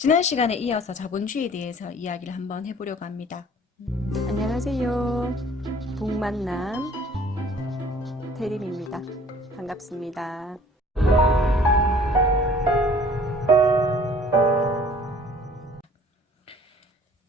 지난 시간에 이어서 자본주의에 대해서 이야기를 한번 해보려고 합니다. 안녕하세요. 동만남 대림입니다. 반갑습니다.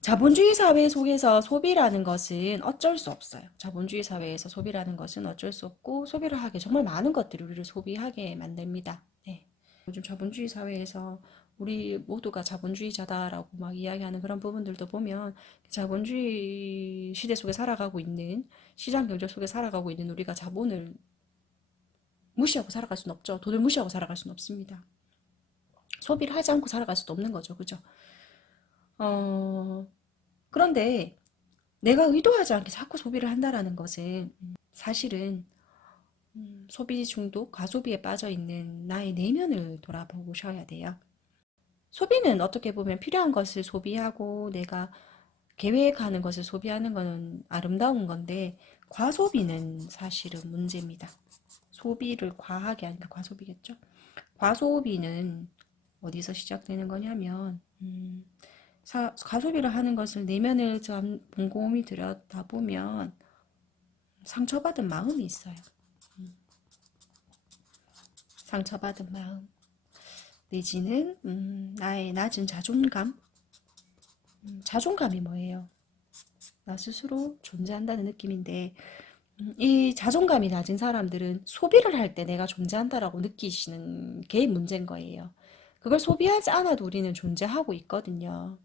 자본주의 사회 속에서 소비라는 것은 어쩔 수 없어요. 자본주의 사회에서 소비라는 것은 어쩔 수 없고, 소비를 하게 정말 많은 것들이 우리를 소비하게 만듭니다. 네. 요즘 자본주의 사회에서 우리 모두가 자본주의자다라고 막 이야기하는 그런 부분들도 보면, 자본주의 시대 속에 살아가고 있는, 시장 경제 속에 살아가고 있는 우리가 자본을 무시하고 살아갈 수는 없죠. 돈을 무시하고 살아갈 수는 없습니다. 소비를 하지 않고 살아갈 수도 없는 거죠. 그죠? 그런데 내가 의도하지 않게 자꾸 소비를 한다라는 것은 사실은 소비 중독, 과소비에 빠져 있는 나의 내면을 돌아보셔야 돼요. 소비는 어떻게 보면 필요한 것을 소비하고 내가 계획하는 것을 소비하는 것은 아름다운 건데, 과소비는 사실은 문제입니다. 소비를 과하게 하니까 과소비겠죠. 과소비는 어디서 시작되는 거냐면, 과소비를 하는 것을 내면을 좀 곰곰이 들여다보면 상처받은 마음이 있어요. 상처받은 마음. 내지는 나의 낮은 자존감. 자존감이 뭐예요? 나 스스로 존재한다는 느낌인데, 이 자존감이 낮은 사람들은 소비를 할 때 내가 존재한다라고 느끼시는 게 문제인 거예요. 그걸 소비하지 않아도 우리는 존재하고 있거든요.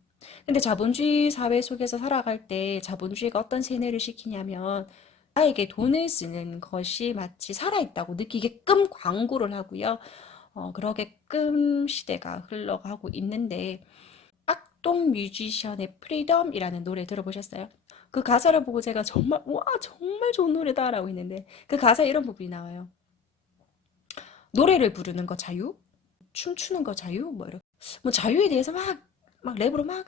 근데 자본주의 사회 속에서 살아갈 때 자본주의가 어떤 세뇌를 시키냐면, 나에게 돈을 쓰는 것이 마치 살아있다고 느끼게끔 광고를 하고요. 그러게끔 시대가 흘러가고 있는데, 악동 뮤지션의 프리덤이라는 노래 들어보셨어요? 그 가사를 보고 제가 정말, 와, 정말 좋은 노래다라고 했는데, 그 가사에 이런 부분이 나와요. 노래를 부르는 거 자유? 춤추는 거 자유? 뭐 이렇게. 뭐 자유에 대해서 막 랩으로 막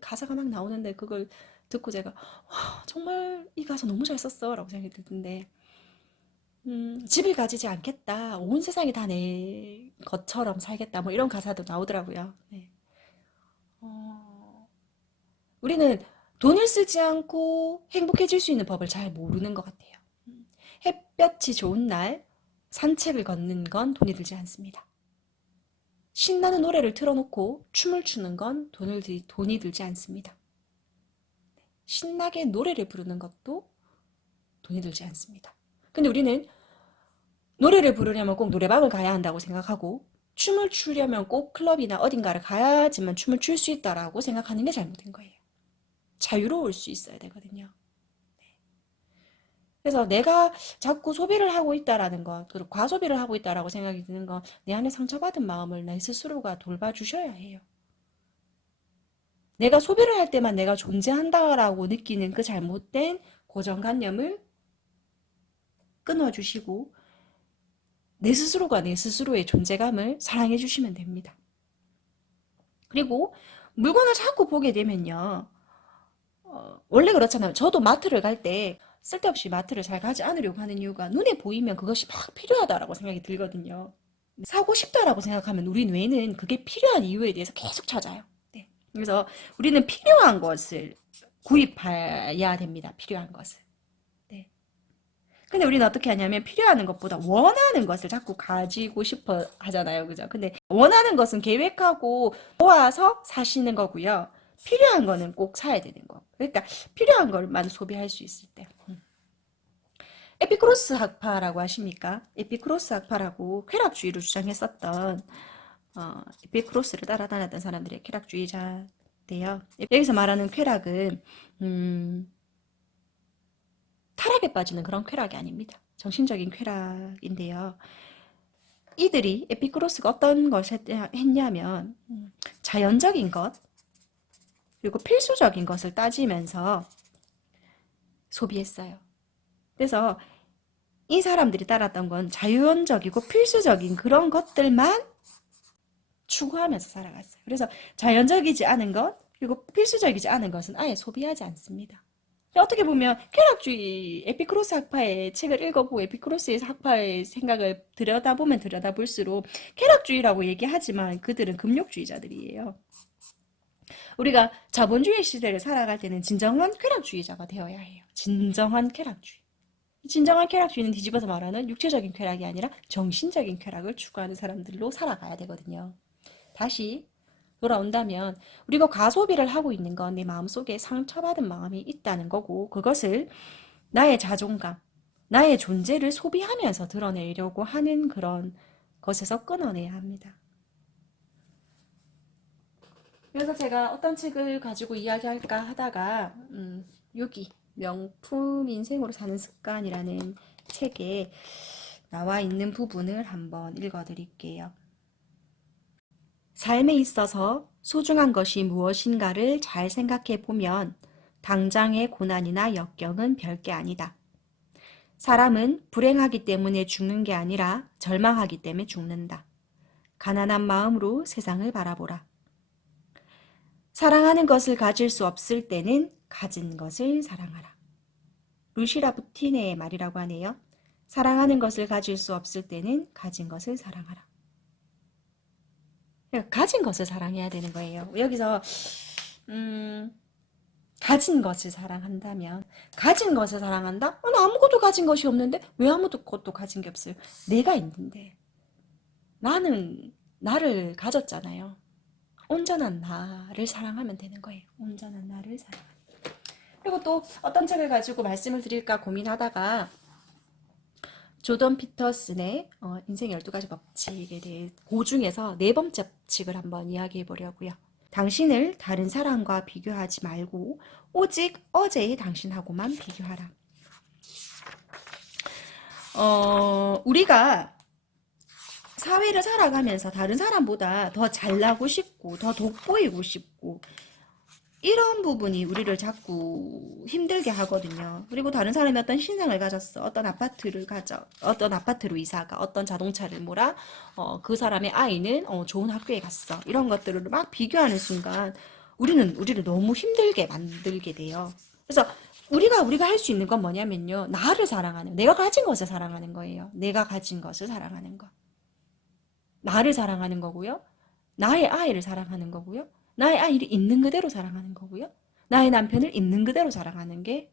가사가 막 나오는데, 그걸 듣고 제가, 와, 정말 이 가사 너무 잘 썼어. 라고 생각이 들던데, 집을 가지지 않겠다. 온 세상이 다 내 것처럼 살겠다. 뭐 이런 가사도 나오더라고요. 네. 어, 우리는 돈을 쓰지 않고 행복해질 수 있는 법을 잘 모르는 것 같아요. 햇볕이 좋은 날 산책을 걷는 건 돈이 들지 않습니다. 신나는 노래를 틀어놓고 춤을 추는 건 돈이 들지 않습니다. 신나게 노래를 부르는 것도 돈이 들지 않습니다. 근데 우리는 노래를 부르려면 꼭 노래방을 가야 한다고 생각하고, 춤을 추려면 꼭 클럽이나 어딘가를 가야지만 춤을 출 수 있다라고 생각하는 게 잘못된 거예요. 자유로울 수 있어야 되거든요. 그래서 내가 자꾸 소비를 하고 있다라는 것, 그리고 과소비를 하고 있다라고 생각이 드는 건, 내 안에 상처받은 마음을 내 스스로가 돌봐주셔야 해요. 내가 소비를 할 때만 내가 존재한다라고 느끼는 그 잘못된 고정관념을 끊어주시고, 내 스스로가 내 스스로의 존재감을 사랑해 주시면 됩니다. 그리고 물건을 자꾸 보게 되면요, 원래 그렇잖아요. 저도 마트를 갈 때 쓸데없이 마트를 잘 가지 않으려고 하는 이유가, 눈에 보이면 그것이 막 필요하다라고 생각이 들거든요. 사고 싶다라고 생각하면 우리 뇌는 그게 필요한 이유에 대해서 계속 찾아요. 네. 그래서 우리는 필요한 것을 구입해야 됩니다. 필요한 것을. 네. 근데 우리는 어떻게 하냐면, 필요한 것보다 원하는 것을 자꾸 가지고 싶어 하잖아요. 그죠? 근데 원하는 것은 계획하고 모아서 사시는 거고요. 필요한 거는 꼭 사야 되는 거. 그러니까 필요한 것만 소비할 수 있을 때. 에피크로스 학파라고 하십니까? 에피크로스 학파라고 쾌락주의를 주장했었던, 에피크로스를 따라다녔던 사람들의 쾌락주의자인데요. 여기서 말하는 쾌락은 타락에 빠지는 그런 쾌락이 아닙니다. 정신적인 쾌락인데요. 이들이, 에피쿠로스가 어떤 것을 했냐면, 자연적인 것, 그리고 필수적인 것을 따지면서 소비했어요. 그래서 이 사람들이 따랐던 건 자연적이고 필수적인 그런 것들만 추구하면서 살아갔어요. 그래서 자연적이지 않은 것, 그리고 필수적이지 않은 것은 아예 소비하지 않습니다. 어떻게 보면 쾌락주의 에피쿠로스 학파의 책을 읽어보고 에피쿠로스의 학파의 생각을 들여다보면 들여다볼수록 쾌락주의라고 얘기하지만 그들은 금욕주의자들이에요. 우리가 자본주의 시대를 살아갈 때는 진정한 쾌락주의자가 되어야 해요. 진정한 쾌락주의. 진정한 쾌락주의는 뒤집어서 말하는 육체적인 쾌락이 아니라 정신적인 쾌락을 추구하는 사람들로 살아가야 되거든요. 다시 돌아온다면 우리가 과소비를 하고 있는 건 내 마음속에 상처받은 마음이 있다는 거고, 그것을 나의 자존감, 나의 존재를 소비하면서 드러내려고 하는 그런 것에서 끊어내야 합니다. 그래서 제가 어떤 책을 가지고 이야기할까 하다가 여기 명품 인생으로 사는 습관이라는 책에 나와 있는 부분을 한번 읽어드릴게요. 삶에 있어서 소중한 것이 무엇인가를 잘 생각해 보면 당장의 고난이나 역경은 별게 아니다. 사람은 불행하기 때문에 죽는 게 아니라 절망하기 때문에 죽는다. 가난한 마음으로 세상을 바라보라. 사랑하는 것을 가질 수 없을 때는 가진 것을 사랑하라. 루시라 부티네의 말이라고 하네요. 사랑하는 것을 가질 수 없을 때는 가진 것을 사랑하라. 가진 것을 사랑해야 되는 거예요. 여기서 가진 것을 사랑한다면, 가진 것을 사랑한다? 나 아무것도 가진 것이 없는데 왜 아무것도 가진 게 없어요? 내가 있는데. 나는 나를 가졌잖아요. 온전한 나를 사랑하면 되는 거예요. 온전한 나를 사랑하는. 그리고 또 어떤 책을 가지고 말씀을 드릴까 고민하다가 조던 피터슨의 인생 12가지 법칙에 대해 그 중에서 네 번째 법칙을 한번 이야기해 보려고요. 당신을 다른 사람과 비교하지 말고 오직 어제의 당신하고만 비교하라. 우리가 사회를 살아가면서 다른 사람보다 더 잘나고 싶고 더 돋보이고 싶고 이런 부분이 우리를 자꾸 힘들게 하거든요. 그리고 다른 사람이 어떤 신상을 가졌어. 어떤 아파트를 가져. 어떤 아파트로 이사가. 어떤 자동차를 몰아. 그 사람의 아이는 좋은 학교에 갔어. 이런 것들을 막 비교하는 순간 우리를 너무 힘들게 만들게 돼요. 그래서 우리가 할 수 있는 건 뭐냐면요. 나를 사랑하는, 내가 가진 것을 사랑하는 거예요. 내가 가진 것을 사랑하는 것. 나를 사랑하는 거고요. 나의 아이를 사랑하는 거고요. 나의 아이를 있는 그대로 사랑하는 거고요. 나의 남편을 있는 그대로 사랑하는 게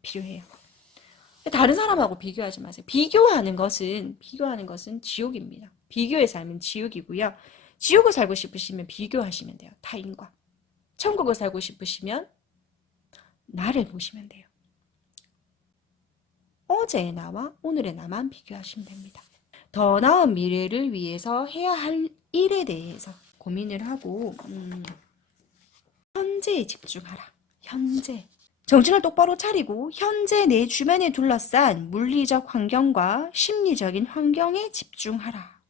필요해요. 다른 사람하고 비교하지 마세요. 비교하는 것은 지옥입니다. 비교의 삶은 지옥이고요. 지옥을 살고 싶으시면 비교하시면 돼요. 타인과. 천국을 살고 싶으시면 나를 보시면 돼요. 어제의 나와 오늘의 나만 비교하시면 됩니다. 더 나은 미래를 위해서 해야 할 일에 대해서 고민을 하고 현재에 집중하라. 현재. 정신을 똑바로 차리고 현재 내 주변에 둘러싼 물리적 환경과 심리적인 환경에 집중하라.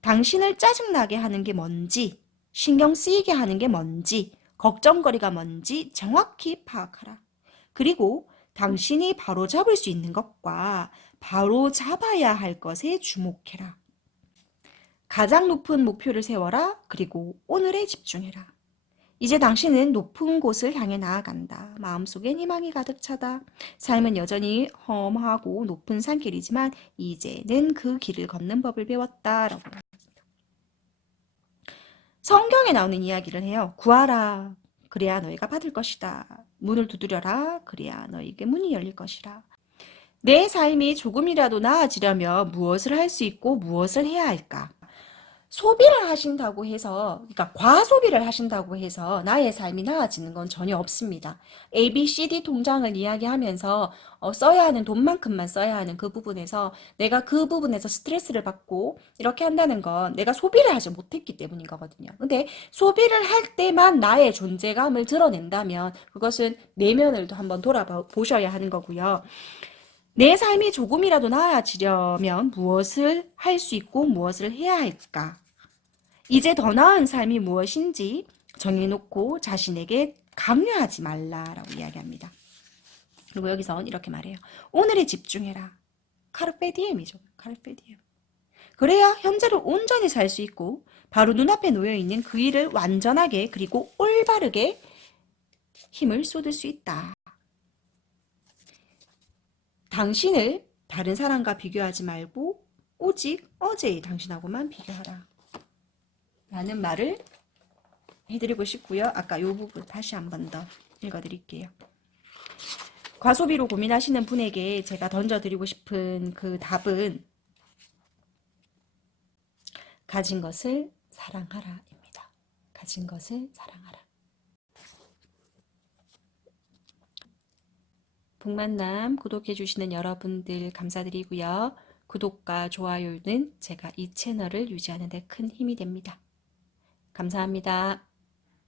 당신을 짜증나게 하는 게 뭔지, 신경 쓰이게 하는 게 뭔지, 걱정거리가 뭔지 정확히 파악하라. 그리고 당신이 바로 잡을 수 있는 것과 바로 잡아야 할 것에 주목해라. 가장 높은 목표를 세워라. 그리고 오늘에 집중해라. 이제 당신은 높은 곳을 향해 나아간다. 마음속엔 희망이 가득 차다. 삶은 여전히 험하고 높은 산길이지만 이제는 그 길을 걷는 법을 배웠다라고. 성경에 나오는 이야기를 해요. 구하라. 그래야 너희가 받을 것이다. 문을 두드려라. 그래야 너희에게 문이 열릴 것이라. 내 삶이 조금이라도 나아지려면 무엇을 할 수 있고 무엇을 해야 할까? 소비를 하신다고 해서, 그러니까 과소비를 하신다고 해서 나의 삶이 나아지는 건 전혀 없습니다. A, B, C, D 통장을 이야기하면서 써야 하는 돈만큼만 써야 하는 그 부분에서 내가 그 부분에서 스트레스를 받고 이렇게 한다는 건 내가 소비를 하지 못했기 때문인 거거든요. 근데 소비를 할 때만 나의 존재감을 드러낸다면 그것은 내면을 한번 돌아보셔야 하는 거고요. 내 삶이 조금이라도 나아지려면 무엇을 할 수 있고 무엇을 해야 할까? 이제 더 나은 삶이 무엇인지 정해놓고 자신에게 강요하지 말라라고 이야기합니다. 그리고 여기선 이렇게 말해요. 오늘에 집중해라. 카르페 디엠이죠. 카르페 디엠. 그래야 현재를 온전히 살 수 있고 바로 눈앞에 놓여있는 그 일을 완전하게 그리고 올바르게 힘을 쏟을 수 있다. 당신을 다른 사람과 비교하지 말고 오직 어제의 당신하고만 비교하라. 라는 말을 해드리고 싶고요. 아까 이 부분 다시 한 번 더 읽어드릴게요. 과소비로 고민하시는 분에게 제가 던져드리고 싶은 그 답은 가진 것을 사랑하라입니다. 가진 것을 사랑하라. 북만남 구독해주시는 여러분들 감사드리고요. 구독과 좋아요는 제가 이 채널을 유지하는 데 큰 힘이 됩니다. 감사합니다.